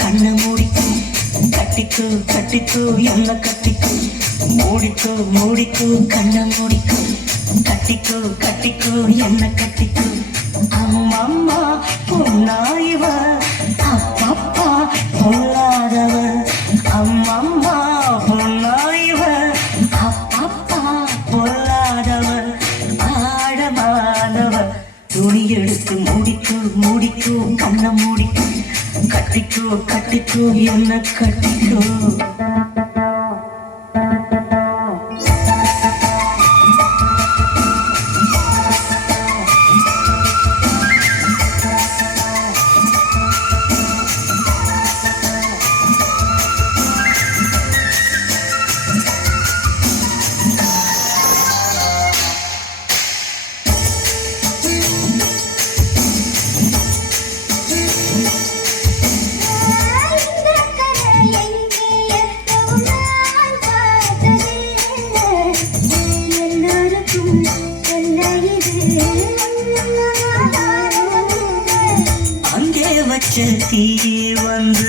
கண்ண மூடிக்கோ கட்டிக்கோ கட்டிக்கோ என்ன கட்டிக்கோ மூடிக்கோ மூடிக்கோ கண்ண மூடிக்கோ கட்டிக்கோ கட்டிக்கோ என்ன கட்டிக்கோ அம்மம்மா பொன்னாயிவ அப்பப்பா பொல்லாதவ அம்மம்மா பொன்னாயிவ அப்பப்பா பொல்லாதவ ஆழமானவ துணி எடுத்து மூடிக்கோ மூடிக்கோ கண்ண மூடிக்கோ கட்டிக்கோ கட்டிக்கோ என்ன கட்டிக்கோ அங்கே வச்ச தீ வந்து